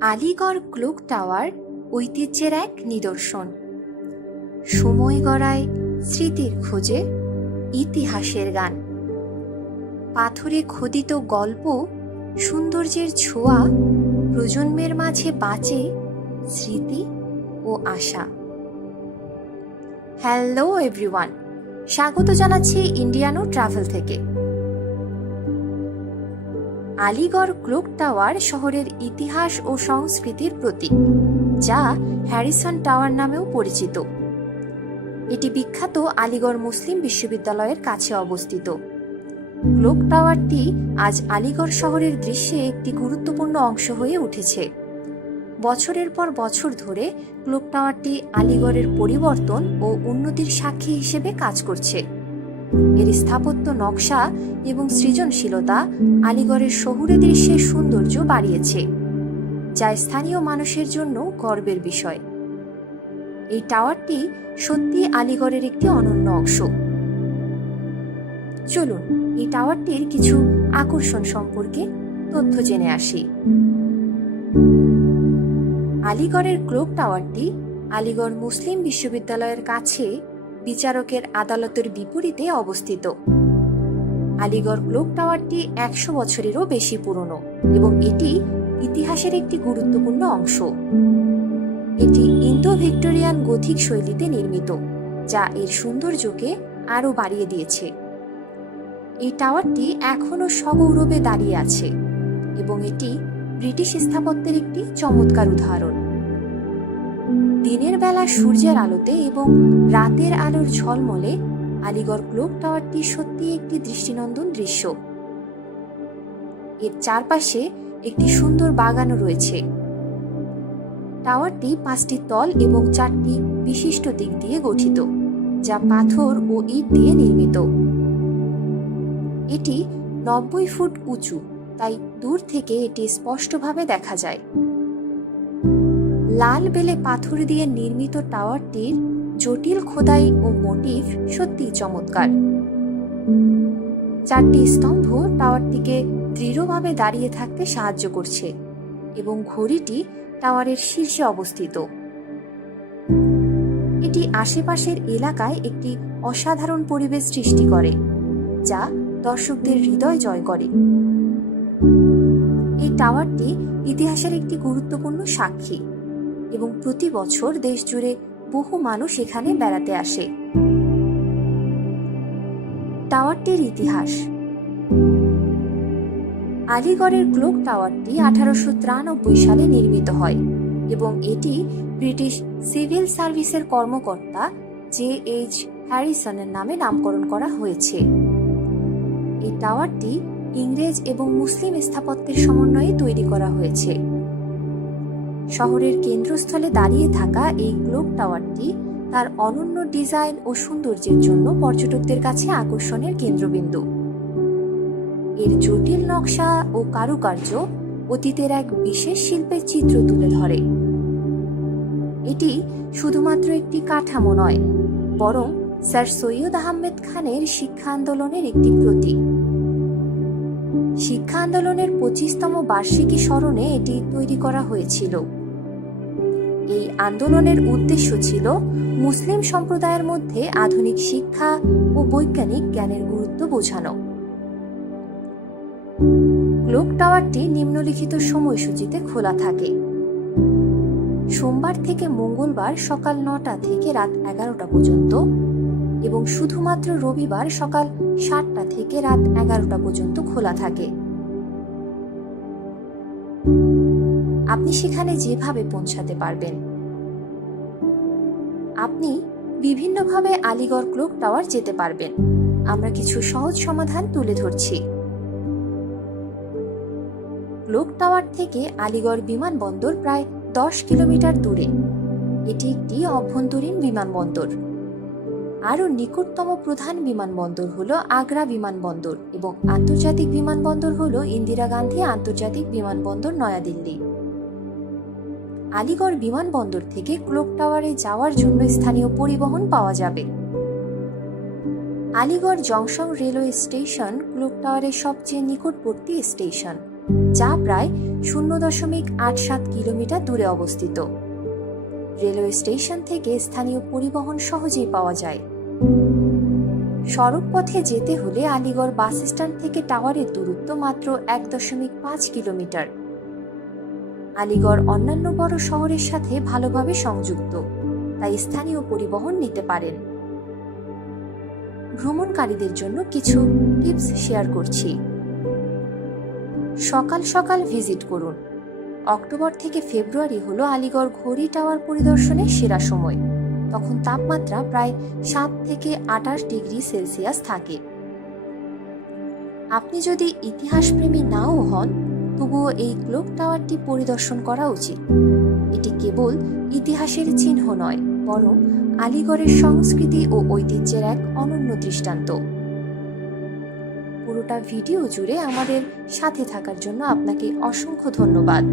Aligarh cloak tower ঐতিহ্যের এক নিদর্শন। সময় গড়ায় স্মৃতির খোঁজে ইতিহাসের গান। পাথরে খোদিত গল্প, সৌন্দর্যের ছোঁয়া প্রজন্মের মাঝে বাঁচে স্মৃতি ও আশা। হ্যালো এভরিওয়ান, স্বাগত জানাচ্ছি ইন্ডিয়ানো ট্রাভেল থেকে। আলিগড় ক্লোক টাওয়ার শহরের ইতিহাস ও সংস্কৃতির প্রতীক, যা হ্যারিসন টাওয়ার নামেও পরিচিত। এটি বিখ্যাত আলিগড় মুসলিম বিশ্ববিদ্যালয়ের কাছে অবস্থিত। ক্লোক টাওয়ারটি আজ আলিগড় শহরের দৃশ্যে একটি গুরুত্বপূর্ণ অংশ হয়ে উঠেছে। বছরের পর বছর ধরে ক্লোক টাওয়ারটি আলিগড়ের পরিবর্তন ও উন্নতির সাক্ষী হিসেবে কাজ করছে। এর স্থাপত্য নকশা এবং সৃজনশীলতা আলিগড়ের শহুরে দৃশ্যের সৌন্দর্য বাড়িয়েছে, যা স্থানীয় মানুষের জন্য গর্বের বিষয়। এই টাওয়ারটি সত্যি আলিগড়ের একটি অনন্য অংশ। চলুন, এই টাওয়ারটির কিছু আকর্ষণ সম্পর্কে তথ্য জেনে আসি। আলিগড়ের ক্লোক টাওয়ারটি আলিগড় মুসলিম বিশ্ববিদ্যালয়ের কাছে বিচারকের আদালতের বিপরীতে অবস্থিত। আলিগড় ক্লোক টাওয়ারটি একশো বছরেরও বেশি পুরনো এবং এটি ইতিহাসের একটি গুরুত্বপূর্ণ অংশ। এটি ইন্দো ভিক্টোরিয়ান গথিক শৈলীতে নির্মিত, যা এর সৌন্দর্যকে আরও বাড়িয়ে দিয়েছে। এই টাওয়ারটি এখনও সগৌরবে দাঁড়িয়ে আছে এবং এটি ব্রিটিশ স্থাপত্যের একটি চমৎকার উদাহরণ। দিনের বেলা সূর্যের আলোতে এবং রাতের আলোর ঝলমলে আলিগড় ক্লোক টাওয়ারটি সত্যি একটি দৃষ্টিনন্দন দৃশ্য। এর চারপাশে একটি সুন্দর বাগানও রয়েছে। টাওয়ারটি পাঁচটি তল এবং চারটি বিশিষ্ট দিক দিয়ে গঠিত, যা পাথর ও ইট দিয়ে নির্মিত। এটি নব্বই ফুট উঁচু, তাই দূর থেকে এটি স্পষ্টভাবে দেখা যায়। লাল বেলে পাথর দিয়ে নির্মিত টাওয়ারটির জটিল খোদাই ও মোটিভ সত্যিই চমৎকার। চারটি স্তম্ভ টাওয়ারটিকে দৃঢ়ভাবে দাঁড়িয়ে থাকতে সাহায্য করছে এবং ঘড়িটি টাওয়ারের শীর্ষে অবস্থিত। এটি আশেপাশের এলাকায় একটি অসাধারণ পরিবেশ সৃষ্টি করে, যা দর্শকদের হৃদয় জয় করে। এই টাওয়ারটি ইতিহাসের একটি গুরুত্বপূর্ণ সাক্ষী। এবং প্রতি বছর দেশ জুড়ে বহু মানুষ এখানে বেড়াতে আসে। টাওয়ারটির ইতিহাস। আলিগড়ের ক্লোক টাওয়ারটি আঠারোশো তিরানব্বই সালে নির্মিত হয় এবং এটি ব্রিটিশ সিভিল সার্ভিসের কর্মকর্তা জে এইচ হ্যারিসনের নামে নামকরণ করা হয়েছে। এই টাওয়ারটি ইংরেজ এবং মুসলিম স্থাপত্যের সমন্বয়ে তৈরি করা হয়েছে। শহরের কেন্দ্রস্থলে দাঁড়িয়ে থাকা এই ক্লোক টাওয়ারটি তার অনন্য ডিজাইন ও সৌন্দর্যের জন্য পর্যটকদের কাছে আকর্ষণের কেন্দ্রবিন্দু। এর জটিল নকশা ও কারুকার্য অতীতের এক বিশেষ শিল্পের চিত্র তুলে ধরে। এটি শুধুমাত্র একটি কাঠামো নয়, বরং স্যার সৈয়দ আহমেদ খানের শিক্ষা আন্দোলনের একটি প্রতীক। শিক্ষা আন্দোলনের পঁচিশতম বার্ষিকী স্মরণে এটি তৈরি করা হয়েছিল। এই আন্দোলনের উদ্দেশ্য ছিল মুসলিম সম্প্রদায়ের মধ্যে আধুনিক শিক্ষা ও বৈজ্ঞানিক জ্ঞানের গুরুত্ব বোঝানো। ক্লোক টাওয়ারটি নিম্নলিখিত সময়সূচিতে খোলা থাকে। সোমবার থেকে মঙ্গলবার সকাল নটা থেকে রাত এগারোটা পর্যন্ত এবং শুধুমাত্র রবিবার সকাল সাতটা থেকে রাত এগারোটা পর্যন্ত খোলা থাকে। আপনি সেখানে যেভাবে পৌঁছাতে পারবেন। আপনি বিভিন্নভাবে আলিগড় ক্লোক টাওয়ার যেতে পারবেন। আমরা কিছু সহজ সমাধান তুলে ধরছি। ক্লোক টাওয়ার থেকে আলিগড় বিমানবন্দর প্রায় দশ কিলোমিটার দূরে। এটি একটি অভ্যন্তরীণ বিমানবন্দর। আরও নিকটতম প্রধান বিমানবন্দর হল আগ্রা বিমানবন্দর এবং আন্তর্জাতিক বিমানবন্দর হল ইন্দিরা গান্ধী আন্তর্জাতিক বিমানবন্দর নয়াদিল্লি। আলিগড় বিমানবন্দর থেকে ক্লোক টাওয়ারে যাওয়ার জন্য স্থানীয় পরিবহন পাওয়া যাবে। Aligarh junction railway station clock টাওয়ারের সবচেয়ে নিকটবর্তী স্টেশন, যা প্রায় শূন্য দশমিক আট সাত কিলোমিটার দূরে অবস্থিত। রেলওয়ে স্টেশন থেকে স্থানীয় পরিবহন সহজেই পাওয়া যায়। সড়ক পথে যেতে হলে আলিগড় বাস স্ট্যান্ড থেকে টাওয়ারের দূরত্ব মাত্র এক দশমিক পাঁচ কিলোমিটার। আলিগড় অন্যান্য বড় শহরের সাথে ভালোভাবে সংযুক্ত, তাই স্থানীয় পরিবহন নিতে পারেন। ভ্রমণকারীদের জন্য কিছু টিপস শেয়ার করছি। সকাল সকাল ভিজিট করুন। অক্টোবর থেকে ফেব্রুয়ারি হলো আলিগড় ঘড়ি টাওয়ার পরিদর্শনের সেরা সময়। তখন তাপমাত্রা প্রায় সাত থেকে আঠাশ ডিগ্রি সেলসিয়াস থাকে। আপনি যদি ইতিহাসপ্রেমী নাও হন তবুও এই ক্লোক টাওয়ারটি পরিদর্শন করা উচিত। এটি কেবল ইতিহাসের চিহ্ন নয়, বরং আলিগড়ের সংস্কৃতি ও ঐতিহ্যের এক অনন্য দৃষ্টান্ত। পুরোটা ভিডিও জুড়ে আমাদের সাথে থাকার জন্য আপনাকে অসংখ্য ধন্যবাদ।